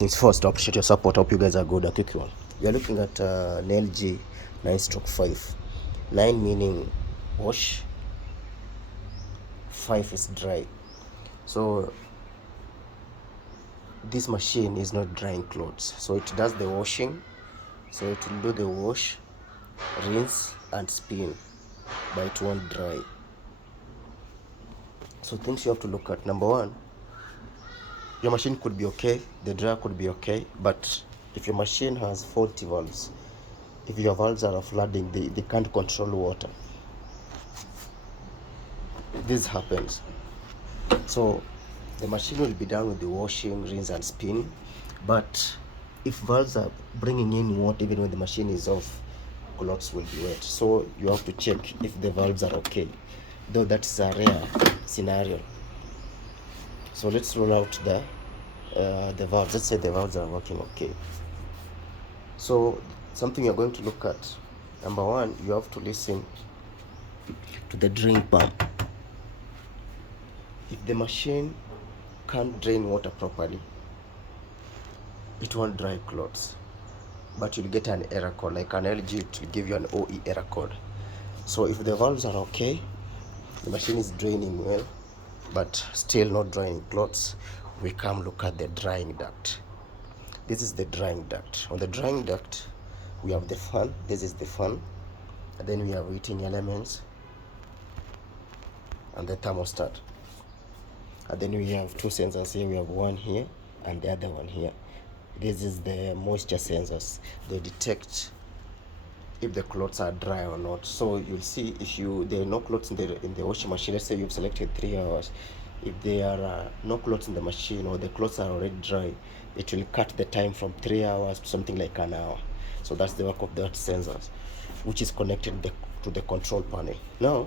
Things first, I appreciate your support. Hope you guys are good. A quick one. We are looking at an LG 9/5. 9 meaning wash, 5 is dry. So this machine is not drying clothes. So it does the washing. So it will do the wash, rinse, and spin, but it won't dry. So things you have to look at. Number one, your machine could be okay, the dryer could be okay, but if your machine has faulty valves, if your valves are flooding, they can't control water. This happens. So the machine will be done with the washing, rinse, and spin. But if valves are bringing in water even when the machine is off, clothes will be wet. So you have to check if the valves are okay, though that is a rare scenario. So let's roll out the valves. Let's say the valves are working okay. So something you're going to look at. Number one, you have to listen to the drain pump. If the machine can't drain water properly, it won't dry clothes, but you'll get an error code. Like an LG, it will give you an OE error code. So if the valves are okay, the machine is draining well, but still not drying clothes, we come look at the drying duct. This is the drying duct. On the drying duct, we have the fan. This is the fan. And then we have heating elements and the thermostat. And then we have two sensors here. We have one here and the other one here. This is the moisture sensors. They detect if the clothes are dry or not. So you'll see if there are no clothes in the washing machine. Let's say you've selected 3 hours. If there are no clothes in the machine or the clothes are already dry, it will cut the time from 3 hours to something like an hour. So that's the work of that sensors, which is connected to the control panel. Now,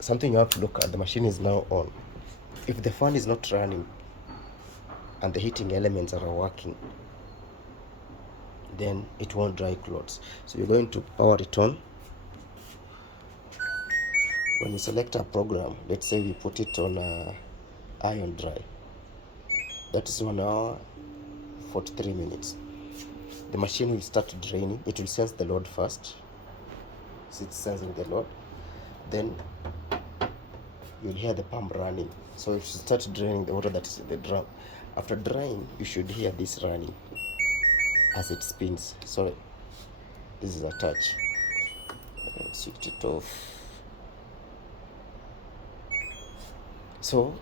something you have to look at, the machine is now on. If the fan is not running and the heating elements are working, then it won't dry clothes. So you're going to power it on. When you select a program, let's say we put it on iron dry, that is 1 hour 43 minutes. The machine will start draining. It will sense the load first. So it's sensing the load, then you'll hear the pump running. So it should start draining the water that is in the drum. After drying, you should hear this running as it spins. So this is a touch. Switch it off. So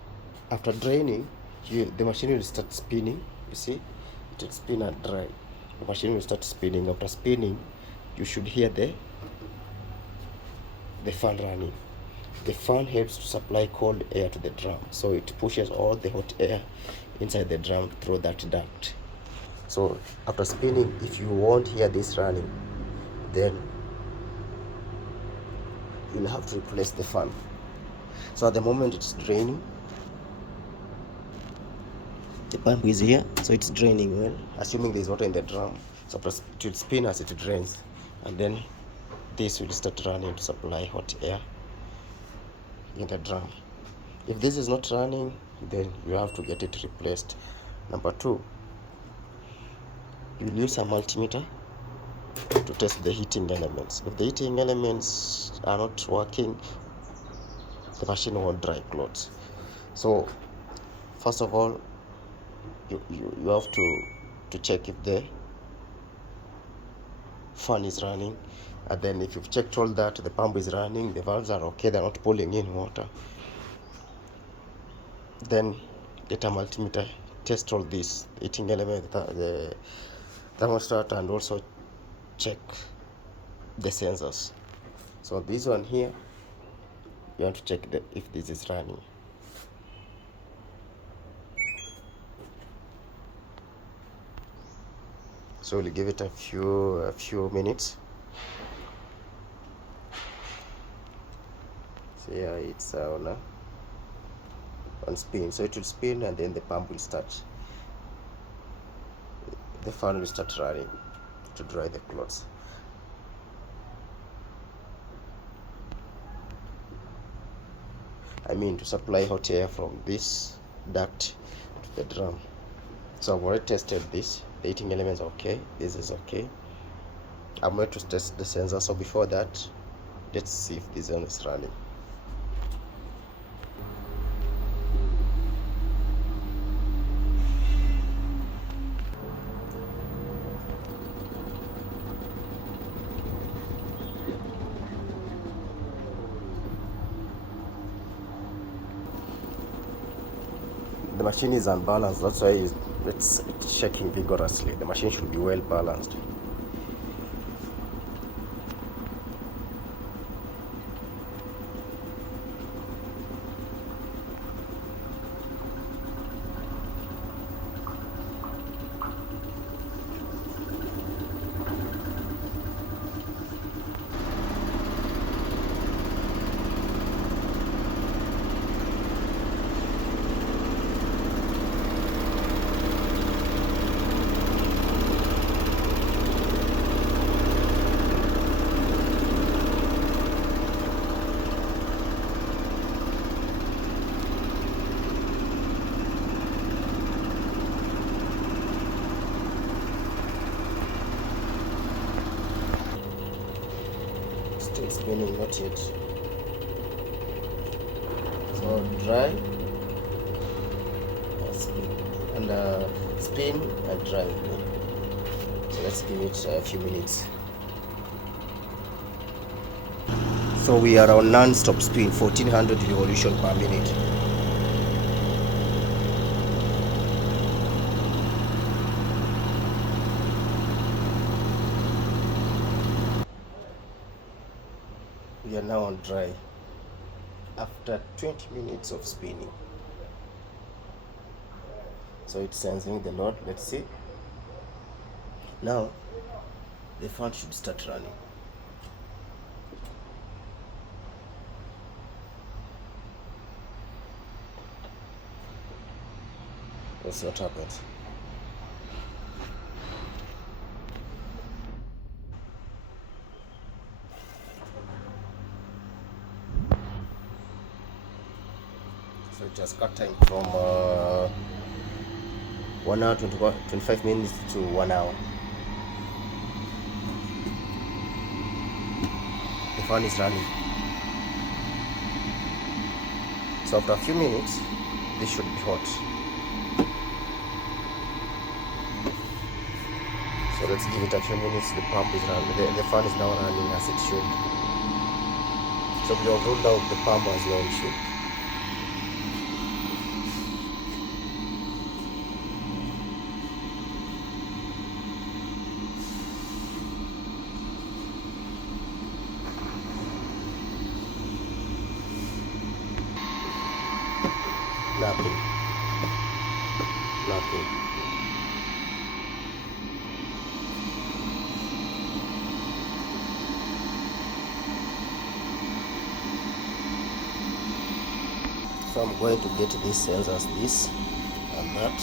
after draining, the machine will start spinning. You see, it will spin and dry. The machine will start spinning. After spinning, you should hear the fan running. The fan helps to supply cold air to the drum, so it pushes all the hot air inside the drum through that duct. So after spinning, if you won't hear this running, then you'll have to replace the fan. So at the moment it's draining, the pump is here, so it's draining well, assuming there's water in the drum. So it will spin as it drains, and then this will start running to supply hot air in the drum. If this is not running, then you have to get it replaced. Number two, you'll use a multimeter to test the heating elements. If the heating elements are not working, the machine won't dry clothes. So first of all, you have to check if the fan is running, and then if you've checked all that, the pump is running, the valves are okay, they're not pulling in water, then get a multimeter, test all these heating element, the thermostat, and also check the sensors. So this one here, you want to check if this is running. So we'll give it a few minutes. So yeah, it's on spin. So it will spin, and then the pump will start. The fan will start running to dry the clothes. I mean, to supply hot air from this duct to the drum. So I've already tested this. The heating elements are okay. This is okay. I'm going to test the sensor. So before that, let's see if this one is running. The machine is unbalanced, that's why it's shaking vigorously. The machine should be well balanced. Still spinning, not yet. So dry and spin, and spin and dry. So let's give it a few minutes. So we are on non-stop spin, 1400 revolution per minute. We are now on dry after 20 minutes of spinning. So it's sensing the load. Let's see. Now the fan should start running. Let's see what happens. So it has cut time from 1 hour 25 minutes to 1 hour. The fan is running. So after a few minutes, this should be hot. So let's give it a few minutes. The pump is running. The fan is now running as it should. So we have ruled out the pump as well should. Nothing. So I'm going to get these sensors, this and that.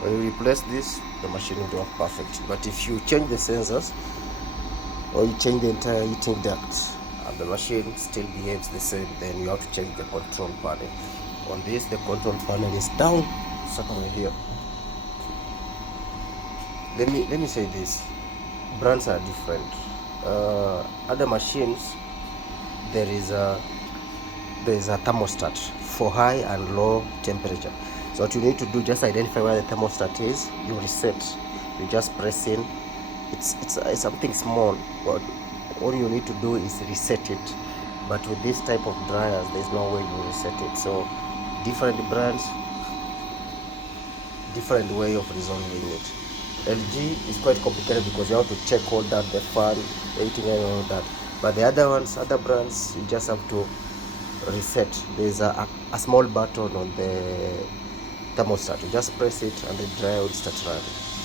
When you replace this, the machine will work perfect. But if you change the sensors or you change the entire heating duct and the machine still behaves the same, then you have to change the control panel. On this, the control panel is down somewhere here. Let me say this. Brands are different. Other machines, there is a thermostat for high and low temperature. So what you need to do, just identify where the thermostat is. You reset. You just press in. It's something small. But all you need to do is reset it. But with this type of dryers, there's no way you reset it. So different brands, different way of resolving it. LG is quite complicated because you have to check all that, the fan, the heating and all that. But the other brands, you just have to reset. There's a small button on the thermostat. You just press it and the dryer will start running.